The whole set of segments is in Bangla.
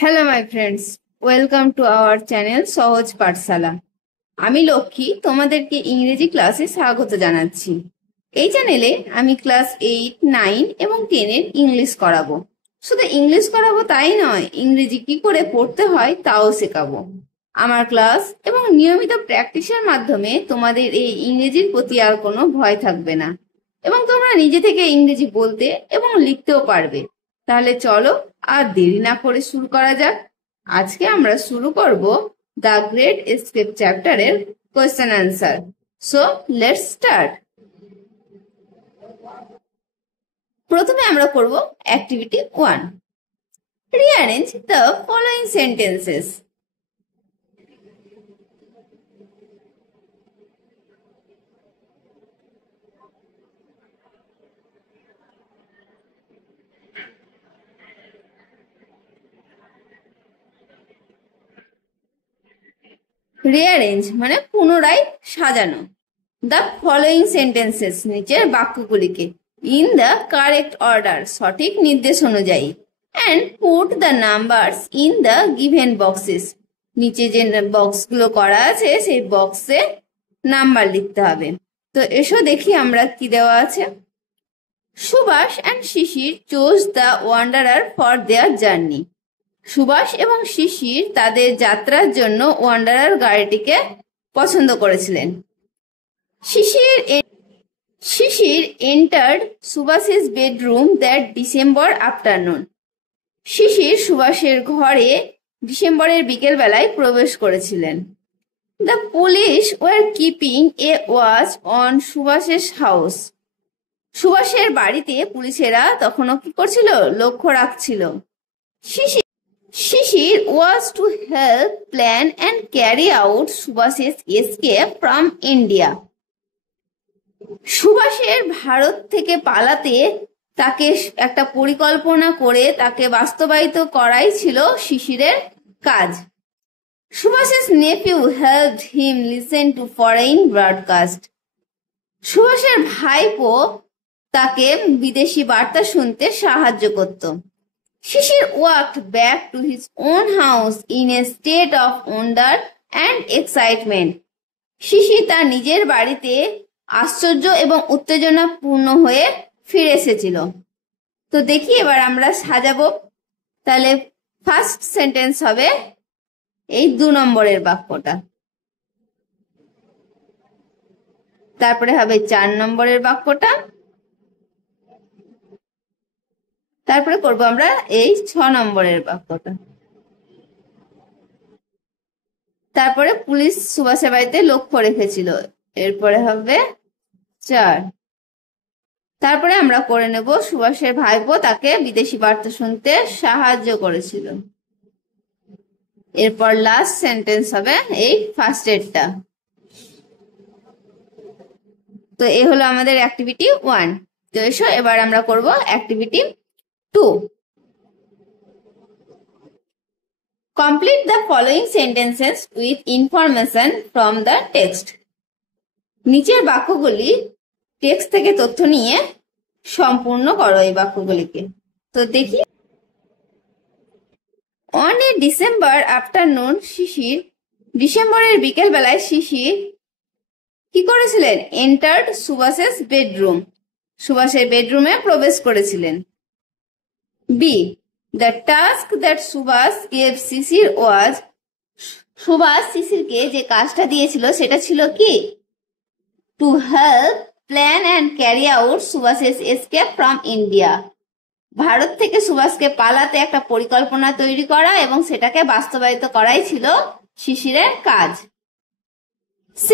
Hello my friends, welcome to our channel সহজ পাঠশালা। আমি লক্ষ্মী তোমাদেরকে ইংরেজি ক্লাসে স্বাগত জানাচ্ছি। এই চ্যানেলে আমি ক্লাস 8, 9 এবং 10 এর ইংলিশ করাবো। শুধু ইংলিশ করাবো তাই নয়, ইংরেজি কি করে পড়তে হয় তাও শেখাবো। আমার ক্লাস এবং নিয়মিত প্র্যাকটিসের মাধ্যমে তোমাদের এই ইংরেজির প্রতি আর কোনো ভয় থাকবে না এবং তোমরা নিজে থেকে ইংরেজি বলতে এবং লিখতেও পারবে। তাহলে চলো আর দেরি না করে শুরু করা যাক। আজকে আমরা শুরু করব দ্য গ্রেট এসকেপ চ্যাপ্টারের question answer. So let's start. প্রথমে আমরা করব activity 1। Rearrange the following sentences. Rearrange মানে পুনরায় সাজানো। দ্য ফলোইং সেন্টেন্সেস নিচের বাক্যগুলিকে ইন দ্য কারেক্ট অর্ডার সঠিক নির্দেশ অনুযায়ী and put the numbers in the given boxes নিচে যে বক্সগুলো করা আছে সেই বক্সে নাম্বার লিখতে হবে। তো এসো দেখি আমরা কি দেওয়া আছে। Subhash and Shishir chose the Wanderer for their journey. Subhash এবং শিশির তাদের যাত্রার জন্য ওয়ান্ডারার গাড়িটিকে পছন্দ করেছিলেন। শিশির entered সুভাষের bedroom that December afternoon. Shishir সুভাষের ঘরে ডিসেম্বরের বিকেল বেলায় প্রবেশ করেছিলেন। The police were keeping a watch on সুভাষের হাউস। সুভাষের বাড়িতে পুলিশেরা তখনও কি করছিল? লক্ষ্য রাখছিল। শিশির was to help plan and carry out সুভাষের escape from India. সুভাষের Bharat থেকে পালাতে তাকে একটা পরিকল্পনা করে তাকে বাস্তবায়িত করাই ছিল শিশিরের কাজ। সুভাষের nephew helped him listen to foreign broadcast. সুভাষের ভাইপো তাকে বিদেশি বার্তা শুনতে সাহায্য করত। Shishir walked back to his own house in a state of wonder and excitement. শিশির তার নিজের বাড়িতে আশ্চর্য এবং উত্তেজনা পূর্ণ হয়ে ফিরে এসেছিল। তো দেখি এবার আমরা সাজাবো। তাহলে ফার্স্ট সেন্টেন্স হবে এই 2 নম্বরের বাক্যটা, তারপরে হবে 4 নম্বরের বাক্যটা, তারপরে করবো আমরা এই 6 নম্বরের বাক্যটা, তারপরে পুলিশ সুভাষের বাড়িতে লক্ষ্য রেখেছিল, এরপরে হবে 4, তারপরে আমরা করে নেব সুভাষের ভাইপো তাকে বিদেশি বার্তা শুনতে সাহায্য করেছিল। এরপর লাস্ট সেন্টেন্স হবে এই ফার্স্টেরটা। তো এই হলো আমাদের অ্যাক্টিভিটি 1। তো এসো এবার আমরা করব activity 2. Complete the following sentences with information from the text. নিচের বাক্যগুলি টেক্সট থেকে তথ্য নিয়ে সম্পূর্ণ করো এই বাক্যগুলিকে। তো দেখি। On a December afternoon, ডিসেম্বরের বিকেল বেলায় শিশির কি করেছিলেন? Entered সুভাষের বেডরুম, সুভাষের বেডরুমে প্রবেশ করেছিলেন। B. The task that Subhas gave Shishir was, Subhash শিশিরকে যে কাজটা দিয়েছিল সেটা ছিল কি? To help plan and carry out সুভাষের escape from India. Bharat থেকে সুভাষকে পালাতে একটা পরিকল্পনা তৈরি করা এবং সেটাকে বাস্তবায়িত করাই ছিল শিশিরের কাজ। C.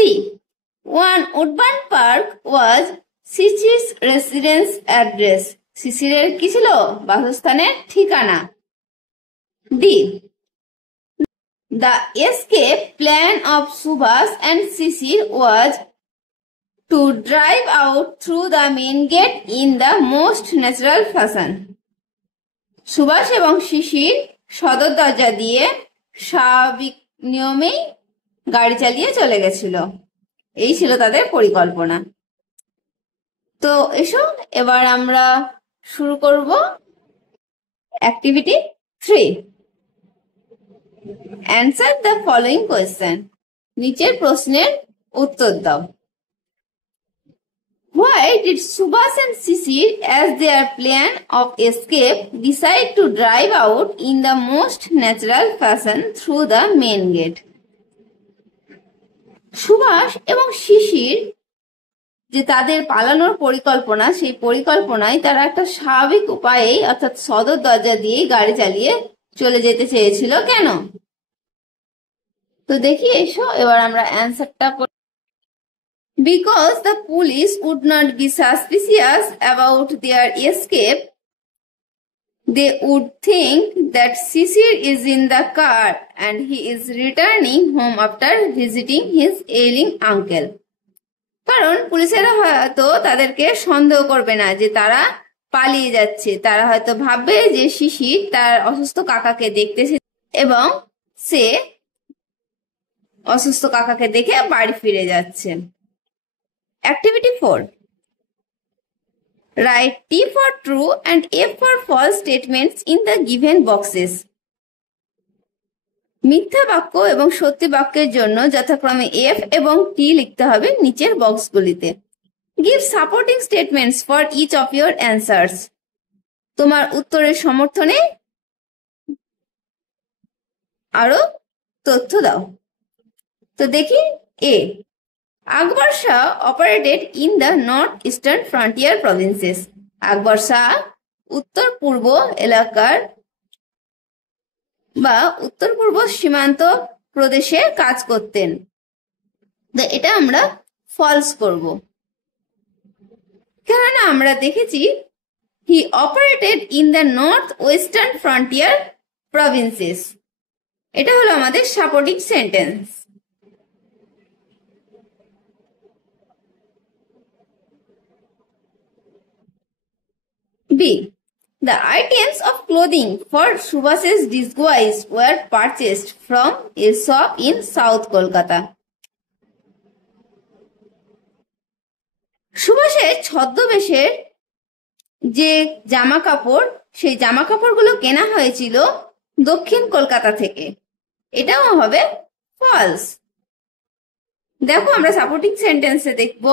One Woodburn Park was Shishir's residence address. শিশিরের কি ছিল? বাসস্থানের ঠিকানা। D. The escape plan of Subhas and Shishir was to drive out through the main gate in the most natural fashion. Subhash এবং শিশির সদর দরজা দিয়ে স্বাভাবিক নিয়মেই গাড়ি চালিয়ে চলে গেছিল। এই ছিল তাদের পরিকল্পনা। তো এসো এবার আমরা শুরু করব activity 3. Answer the following question. নিচের প্রশ্নের উত্তর দাও। Why did Subhas and Shishir, as their plan of escape, decide to drive out in the most natural fashion through the main gate? Subhash এবং শিশির যে তাদের পালানোর পরিকল্পনা, সেই পরিকল্পনায় তারা একটা স্বাভাবিক উপায়ে অর্থাৎ সদর দরজা দিয়ে গাড়ি চালিয়ে চলে যেতে চেয়েছিল। কেন? তো দেখি এসো এবার আমরা অ্যান্সারটা করি। Because the police would not be suspicious about their escape, they would think that Shishir is in the car and he is returning home after visiting his ailing uncle. কারণ পুলিশেরা হয়তো তাদেরকে সন্দেহ করবে না যে তারা পালিয়ে যাচ্ছে। তারা হয়তো ভাববে যে শিশির তার অসুস্থ কাকাকে দেখতেছে এবং সে অসুস্থ কাকাকে দেখে বাড়ি ফিরে যাচ্ছে। Activity 4. Write T for true and F for false statements in the given boxes. মিথ্যা বাক্য এবং সত্যি বাক্যের জন্য যথাক্রমে F এবং T লিখতে হবে নিচের বক্সগুলিতে। Give supporting statements for each of your answers. তোমার উত্তরের সমর্থনে আরো তথ্য দাও। তো দেখি A. Akbar Shah operated in the north-eastern frontier provinces. আকবর শাহ উত্তর পূর্ব এলাকার বা উত্তর পূর্ব সীমান্ত প্রদেশে কাজ করতেন। এটা আমরা ফলস করব, কেননা আমরা দেখেছি he operated in the North Western Frontier Provinces. এটা হলো আমাদের supporting sentence. B. The items of clothing for Subhas's disguise were purchased from a shop in South Kolkata. সুভাষের ছদ্মবেশের যে জামা কাপড়, সেই জামা কাপড়গুলো কেনা হয়েছিল দক্ষিণ কলকাতা থেকে। এটাও হবে ফলস। দেখো আমরা সাপোর্টিং সেন্টেন্সে দেখব।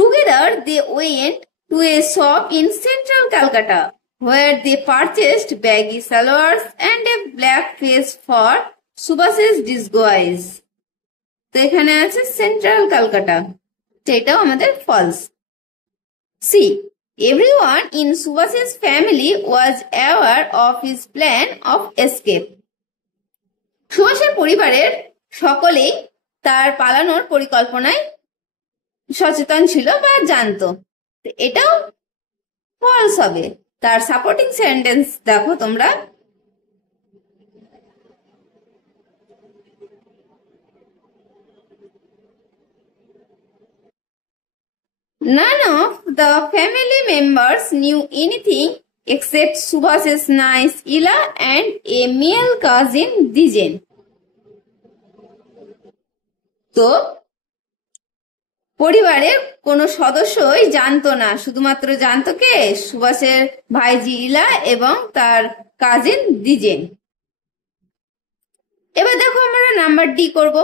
Together they went to a shop in central Calcutta where they purchased baggy salwars and a black face for Subhas's disguise. তো এখানে আছে সেন্ট্রাল ক্যালকাটা, এটাও আমাদের falls. See. Everyone in Subhas's family was aware of his plan of escape. সুভাষের পরিবারের সকলেই তার পালানোর পরিকল্পনায় সচেতন ছিল বা জানতো। এটাও ফলস হবে। তার সাপোর্টিং সেন্টেন্স দেখো তোমরা। None of the family members knew anything except Subhas's niece Ila and a male cousin Dijen. তো পরিবারের কোনো সদস্যই জানতো না, শুধুমাত্র জানতো কে? সুভাষের ভাইজি ইলা এবং তার কাজিন দিজেন। এবার দেখো আমরা নাম্বার ডি করব।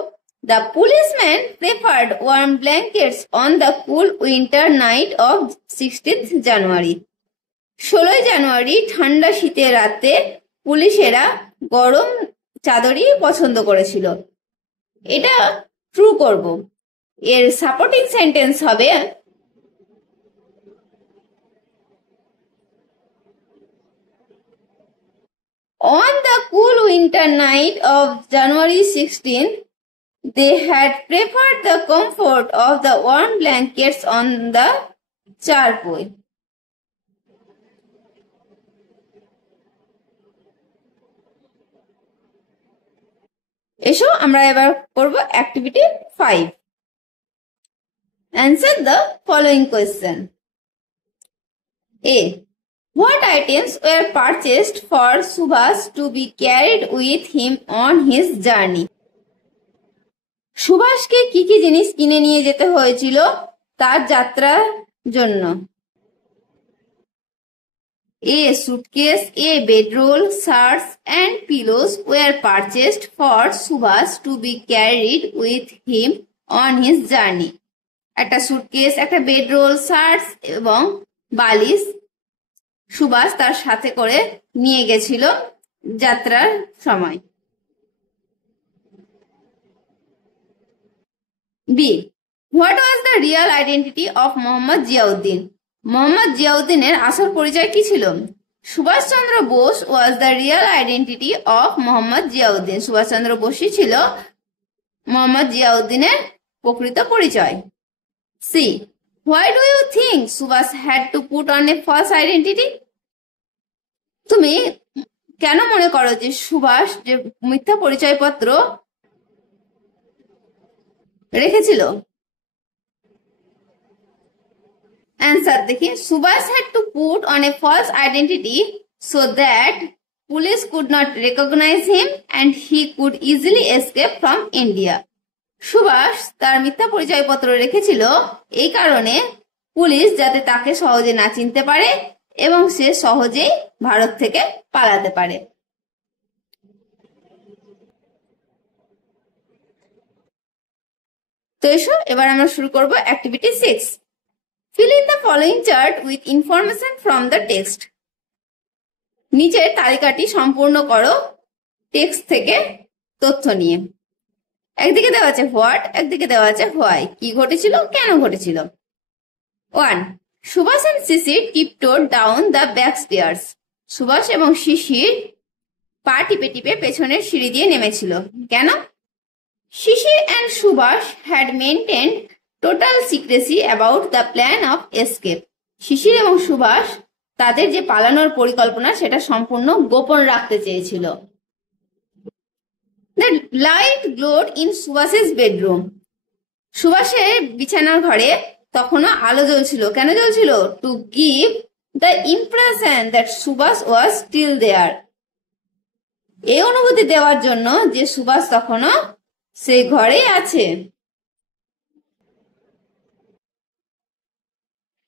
The policeman preferred warm blankets on the cool winter night of 16th January. 16 জানুয়ারি ঠান্ডা শীতের রাতে পুলিশেরা গরম চাদরই পছন্দ করেছিল। এটা ট্রু করব। এর সাপোর্টিং সেন্টেন্স হবে On the cool winter night of January 16th, they had preferred the comfort of the warm blankets on the charpoy. এসো আমরা এবার করব activity 5. Answer the following question. A. What items were purchased for Subhas to be carried with him on his journey? সুভাষকে কি কি জিনিস কিনে নিয়ে যেতে হয়েছিল তার যাত্রার জন্য? A suitcase, a bedroll, shirts and pillows were purchased for Subhash to be carried with him on his journey. একটা সুটকেস, একটা বেডরোল, শার্টস এবং বালিশ সুভাষ তার সাথে করে নিয়ে গেছিল যাত্রার সময়। B, what was the real identity of Mohammad Ziauddin? Mohammad জিয়াউদ্দিনের আসল পরিচয় কি ছিল? Subhash Chandra Bose was the real identity of Mohammad Ziauddin. Subhash Chandra বোসই ছিল মোহাম্মদ জিয়াউদ্দিনের প্রকৃত পরিচয়। C, why do you think Subhash had to put on a false identity? তুমি কেন মনে করো যে সুভাষ যে মিথ্যা পরিচয়পত্র রেখেছিল? অ্যান্সার দেখি, Subhash had to put on a false identity so that police could not recognize him and he could easily escape from India. Subhash তার মিথ্যা পরিচয়পত্র রেখেছিল এই কারণে পুলিশ যাতে তাকে সহজে না চিনতে পারে এবং সে সহজেই ভারত থেকে পালাতে পারে। তো এসো এবার আমরা শুরু করব activity 6। Fill in the following chart with information from the text. নিচের তালিকাটি সম্পূর্ণ করো টেক্সট থেকে তথ্য নিয়ে। একদিকে দেওয়া আছে হোয়াট, একদিকে দেওয়া আছে হোয়াই। কি ঘটেছিল, কেন ঘটেছিল। 1. Subhash and Shishir tiptoed down the back stairs. Subhash এবং শিশির পা টিপে টিপে পেছনের সিঁড়ি দিয়ে নেমেছিল। কেন? Shishir and Subhash had maintained total secrecy about the plan of escape. Shishir এবং সুভাষ তাদের যে পালানোর পরিকল্পনা সেটা সম্পূর্ণ গোপন রাখতে চেয়েছিল। The light glowed in Subhash's bedroom. সুভাষের বিছানার ঘরে তখনও আলো জ্বলছিল। কেন জ্বলছিল? To give the impression that Subhash was still there. এই অনুভূতি দেওয়ার জন্য যে সুভাষ তখনও সেই ঘরেই আছে।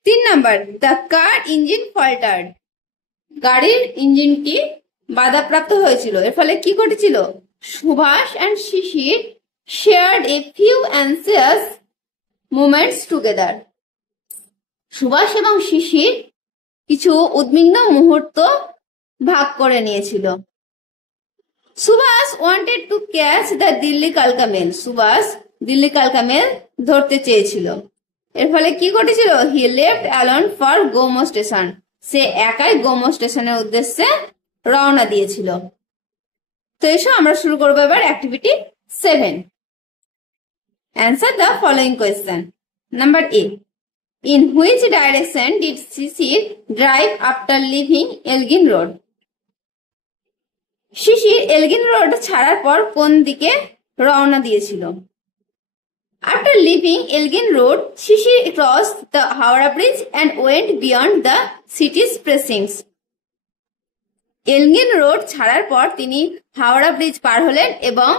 3 number, the car engine faltered. গাড়ির ইঞ্জিনটি বাধাপ্রাপ্ত হয়েছিল। এর ফলে কি ঘটেছিল? Subhash and Shishir shared a few anxious moments together. Subhash এবং শিশির কিছু উদ্বিগ্ন মুহূর্ত ভাগ করে নিয়েছিল। Subhash wanted to catch the Delhi কালকা মেল। সুভাষ দিল্লি কালকা মেল ধরতে চেয়েছিল। এর ফলে কি ঘটেছিল? he left alone for Gomoh station. সে একাই গোমো স্টেশনের উদ্দেশ্যে রওনা দিয়েছিল। তো এসো আমরা শুরু করবো এবার activity 7। Answer the following question. Number A. In which direction did Shishir drive after leaving Elgin Road? Shishir Elgin road ছাড়ার পর কোন দিকে রওনা দিয়েছিল? After leaving Elgin Road, Shishir crossed the Howrah Bridge and went beyond the city's precincts. Elgin road ছাড়ার পর তিনি হাওড়া ব্রিজ পার হলেন এবং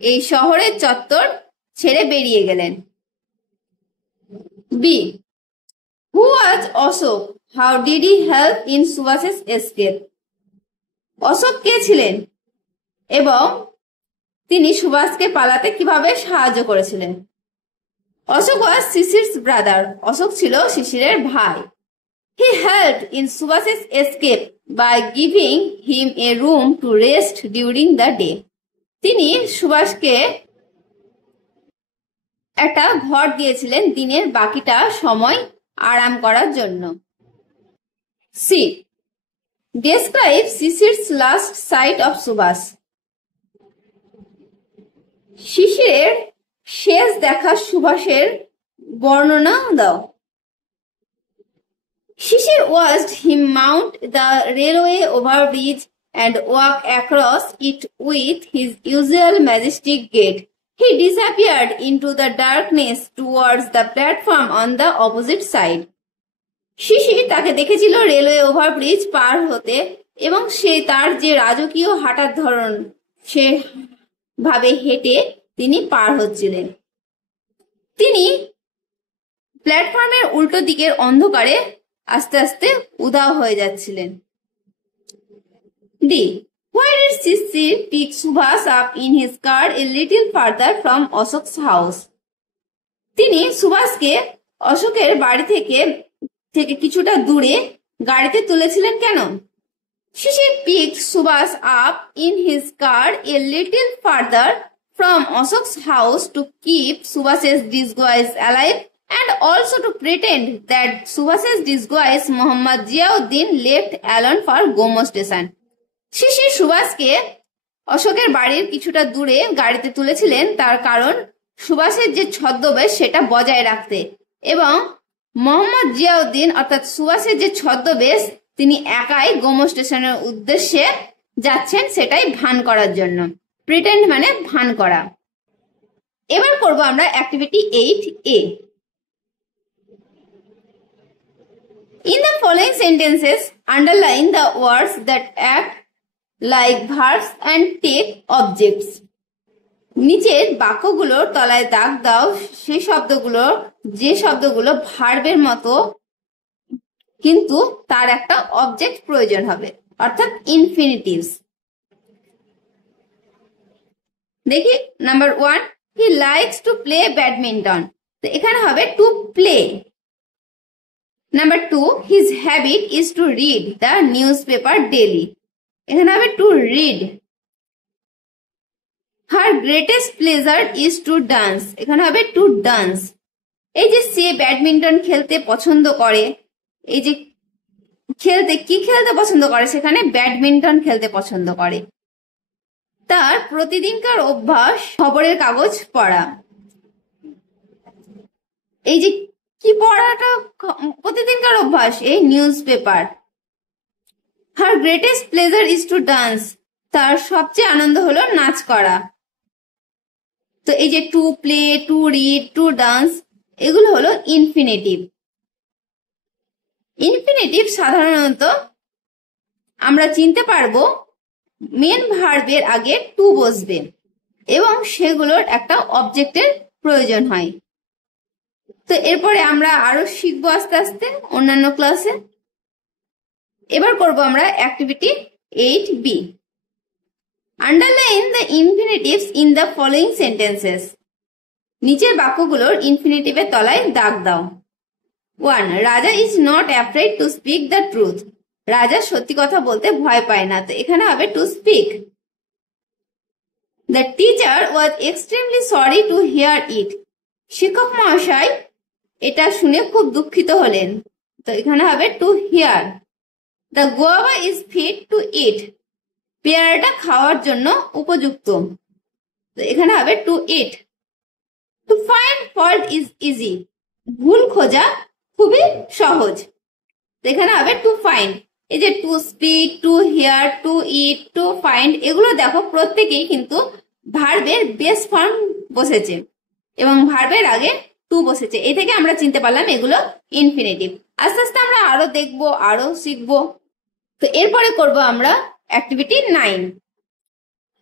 এই শহরের চত্বর ছেড়ে বেরিয়ে গেলেন। B, who was Ashok? How did he help in Subhash's escape? Ashok কে ছিলেন এবং তিনি সুভাষকে পালাতে কিভাবে সাহায্য করেছিলেন? Ashok was Shishir's brother. অশোক ছিল শিশিরের ভাই। He helped in Subhash's escape by giving him a room to rest during the day. তিনি সুভাষকে একটা ঘর দিয়েছিলেন দিনের বাকিটা সময় আরাম করার জন্য। See, describe Shishir's last sight of Subhash. শিশিরের শেষ দেখা সুভাষের বর্ণনা দাও। Shishir watched him mount the railway overbridge and walk across it with his usual majestic gait. He disappeared into the darkness towards the platform on the opposite side. শিশির তাকে দেখেছিল রেলওয়ে ওভারব্রিজ পার হতে এবং সে তার যে রাজকীয় হাঁটার ধরন সে ভাবে হেঁটে তিনি পার হচ্ছিলেন। তিনি প্ল্যাটফর্মের উল্টো দিকের অন্ধকারে আস্তে আস্তে উধাও হয়ে যাচ্ছিলেন। D. Why did Shishir pick Subhas up in his car a little further from Ashok's house? তিনি সুভাষকে অশোকের বাড়ি থেকে কিছুটা দূরে গাড়িতে তুলেছিলেন কেন? Shishir picked Subhas up in his car a little further from Ashok's house to keep Subhas's disguise alive and also to pretend that Subhas's disguise Muhammad Ziauddin left alone for Gomo station. শিশির সুভাষকে অশোকের বাড়ির কিছুটা দূরে গাড়িতে তুলেছিলেন তার কারণ সুভাষের যে ছদ্মবেশ সেটা বজায় রাখতে এবং মোহাম্মদ জিয়াউদ্দিন অর্থাৎ সুভাষের যে ছদ্মবেশ তিনি একাই গোমো স্টেশনের উদ্দেশ্যে যাচ্ছেন সেটাই ভান করার জন্য। প্রিটেন্ড মানে ভান করা। এবার করব আমরা activity 8A। In the following sentences, underline the words that act like verbs and take objects. নিচের বাক্যগুলোর তলায় দাগ দাও যে শব্দগুলো ভার্বের মতো কিন্তু তার একটা অবজেক্ট প্রয়োজন হবে অর্থাৎ ইনফিনিটিভস। দেখি number 1, he likes to play badminton, তো এখানে হবে to play. Number 2, his habit is to read the news paper daily, এখানে হবে to read. Her greatest pleasure is to dance, এখানে হবে টু ডান্স। এই যে সে ব্যাডমিন্টন খেলতে পছন্দ করে, এই যে কি খেলতে পছন্দ করে, সেখানে ব্যাডমিন্টন খেলতে পছন্দ করে। তার প্রতিদিনকার অভ্যাস খবরের কাগজ পড়া, এই যে কি পড়াটা প্রতিদিনকার অভ্যাস, এই news paper. Her greatest pleasure is to dance, তার সবচেয়ে আনন্দ হলো নাচ করা। তো এই যে to play, to read, to dance এগুলো হলো ইনফিনিটিভ। ইনফিনিটিভ সাধারণত আমরা চিনতে পারবো মেন ভার্বের আগে টু বসবে এবং সেগুলোর একটা অবজেক্টের প্রয়োজন হয়। তো এরপরে আমরা আরো শিখবো আস্তে আস্তে অন্যান্য ক্লাসে। এবার করব আমরা activity 8B। Underline the infinitives in the following sentences, নিচের বাক্যগুলোর ইনফিনিটিভের তলায় দাগ দাও। 1, রাজা is not afraid to speak the truth, রাজা সত্যি কথা বলতে ভয় পায় না, তো এখানে হবে to speak. The teacher was extremely sorry to hear it, শিক্ষক মহাশয় এটা শুনে খুব দুঃখিত হলেন, তো এখানে হবে to hear. The guava is fit to eat, পেয়ারাটা খাওয়ার জন্য উপযুক্ত, তো এখানে হবে to eat. To find fault is easy, ভুল খোঁজা খুবই সহজ, তো এখানে হবে টু ফাইন্ড। এই যে to speak, to hear, to eat, to find এগুলো দেখো প্রত্যেকেই কিন্তু ভার্বের বেস ফর্ম বসেছে এবং ভার্বের আগে টু বসেছে। এই থেকে আমরা চিনতে পারলাম এগুলো ইনফিনিটিভ। আস্তে আস্তে আমরা আরো দেখবো, আরো শিখবো। তো এরপরে করব আমরা activity 9।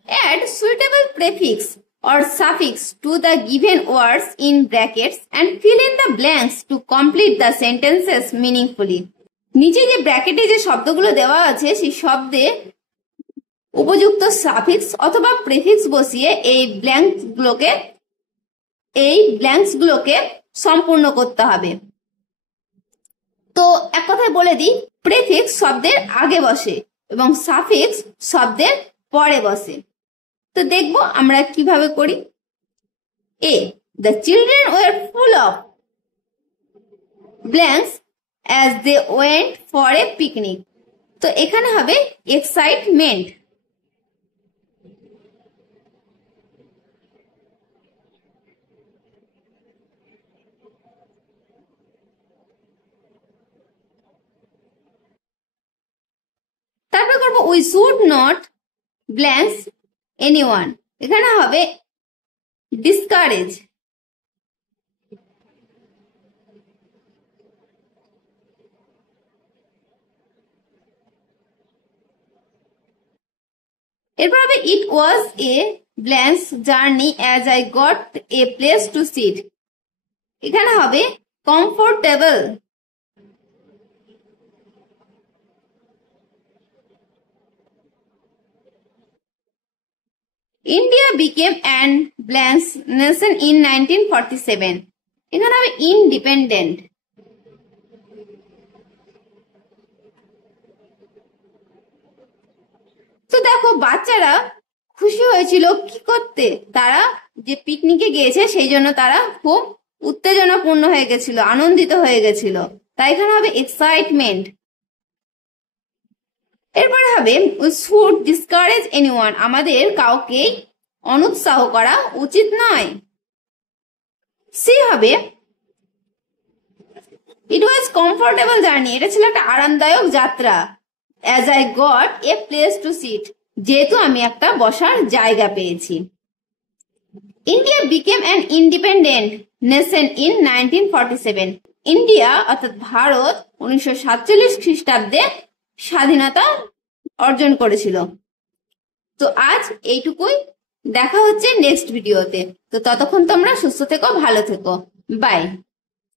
Add suitable prefix or suffix to the given words in brackets and fill in the blanks to complete the sentences meaningfully. নিচে যে ব্র্যাকেটে যে শব্দগুলো দেওয়া আছে সেই শব্দে উপযুক্ত সাফিক্স অথবা প্রেফিক্স বসিয়ে এই ব্ল্যাঙ্কসগুলোকে সম্পূর্ণ করতে হবে। তো এক কথায় বলে দিই, প্রেফিক্স শব্দের আগে বসে এবং সাফিক্স শব্দের পরে বসে। তো দেখবো আমরা কিভাবে করি। A, the children were full of blanks as they went for a picnic, তো এখানে হবে excitement। তারপর করবো we should not blanks anyone, এখানে হবে discourage। এরপর হবে it was a blank journey as I got a place to sit, এখানে হবে comfortable। India became an blank nation in 1947। এখানে হবে ইনডিপেন্ডেন্ট। তো দেখো বাচ্চারা খুশি হয়েছিল কি করতে, তারা যে পিকনিকে গিয়েছে সেই জন্য তারা খুব উত্তেজনাপূর্ণ হয়ে গেছিল, আনন্দিত হয়ে গেছিল, তাই এখানে হবে এক্সাইটমেন্ট। এরপরে হবে উই শুড ডিসকারেজ এনিওয়ান, আমাদের কাউকে অনুৎসাহ করা উচিত নয়। সি হবে ইট ওয়াজ কমফোর্টেবল জার্নি, এটা ছিল একটা আরামদায়ক যাত্রা। As I got a place to sit, যেহেতু আমি একটা বসার জায়গা পেয়েছি। India became an independent nation in 1947, India অর্থাৎ ভারত 1947 খ্রিস্টাব্দে স্বাধীনতা অর্জন করেছিল। তো আজ এইটুকুই, দেখা হচ্ছে নেক্সট ভিডিওতে। তো ততক্ষণ তোমরা সুস্থ থেকো, ভালো থেকো, বাই।